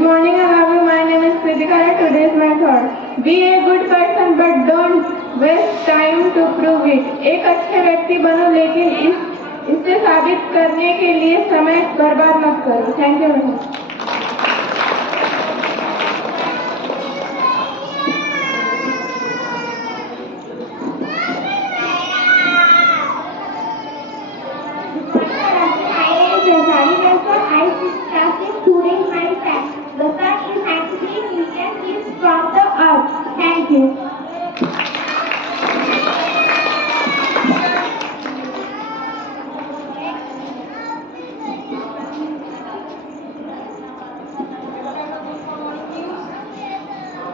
morning, Alavu. My name is Kritika and today is my thought. Be a good person but don't waste time to prove it. एक अच्छे व्यक्ति बनो लेकिन इससे साबित करने के लिए समय बर्बाद मत करो. Thank you. The sun is 93 million years from the earth. Thank you.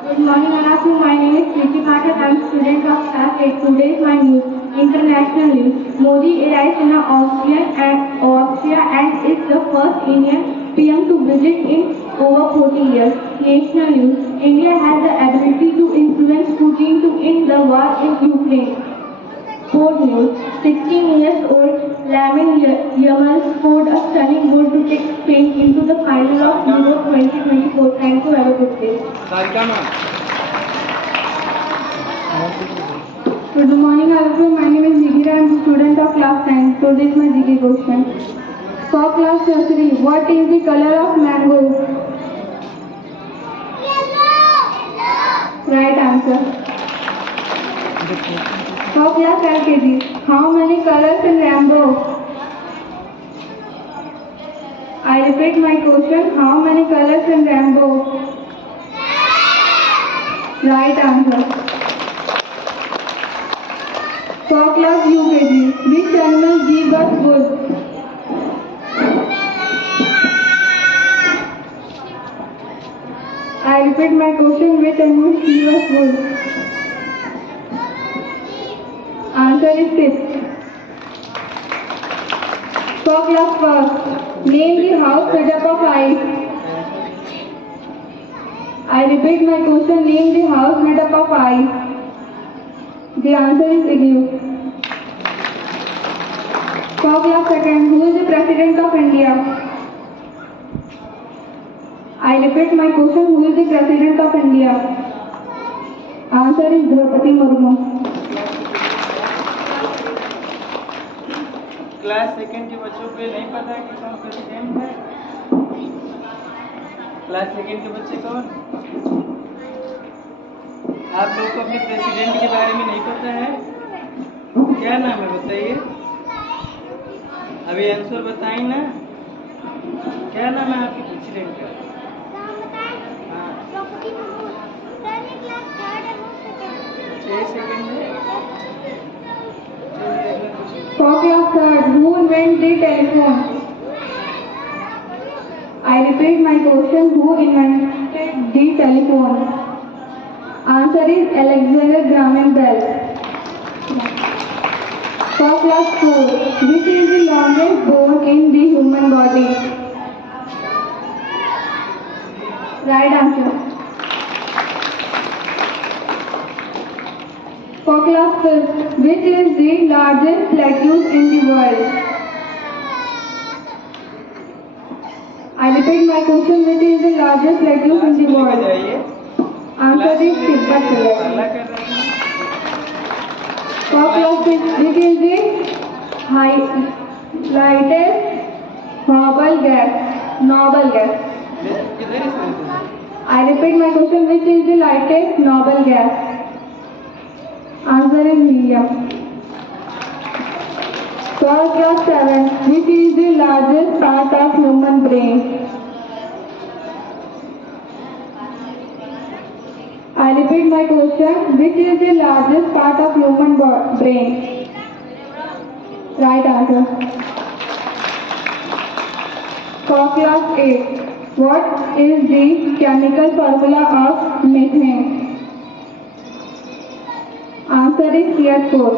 Good morning, Alafu. My name is Priti Pathak. I am student of class 8. Today is my news. International news. Modi arrives in Austria and is the first Indian PM to visit in over 40 years. National news. India has the ability to influence Putin to end the war in Ukraine. Sport news. 16 years old Lamin Yamal scored a stunning goal to take Spain into the final of Euro 2024. Thank you. Have a good day. Good morning, Alafu. My name is Vidira. I am a student of class 9. So this is my GK question. For class nursery, what is the color of mango? Right answer. For class LKG, how many colors in rainbow? I repeat my question. How many colors in rainbow? Right answer. For class UKG, which animal gives us food? I repeat my question. Which animal gives us food? Answer is sheep. For class first, name the house made up of ice. I repeat my question. Name the house made up of ice. The answer is igloo. For class second, who is the President of India? I repeat my question. Who is the President of India? Answer is Draupadi Murmu. Class second के बच्चों को नहीं पता है कि कौन president है? Class second के बच्चे कौन? आप लोग को अपने प्रेसिडेंट के बारे में नहीं पता है? क्या नाम है बताइए? अभी आंसर बताइए ना. क्या नाम है आपके प्रेसिडेंट का? हाँ. 6 सेकेंड है. For class third, who invented the telephone? I repeat my question. Who invented the telephone? Answer is Alexander Graham Bell. For class 4, which is the longest bone in the human body? Right answer. For class 5, which is the largest plateau in the world? I repeat my question. Which is the largest plateau in the world? Answer is Tibet. For class 6, which is the lightest noble gas? I repeat my question. Which is the lightest noble gas? Answer is helium. For class 7, which is the largest part of human brain? I repeat my question. Which is the largest part of human brain? Right answer. For class 8, what is the chemical formula of methane? Answer is CH4.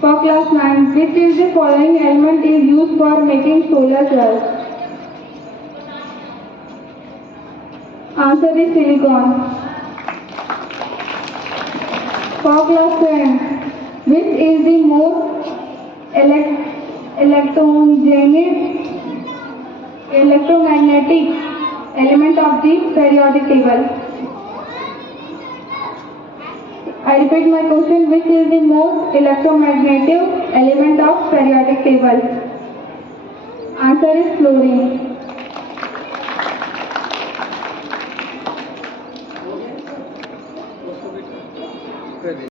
For class 9, which is the following element is used for making solar cells? Answer is silicon. For class 10, which is the most electrogenic, electromagnetic element of the periodic table. I repeat my question, which is the most electromagnetic element of periodic table? Answer is fluorine.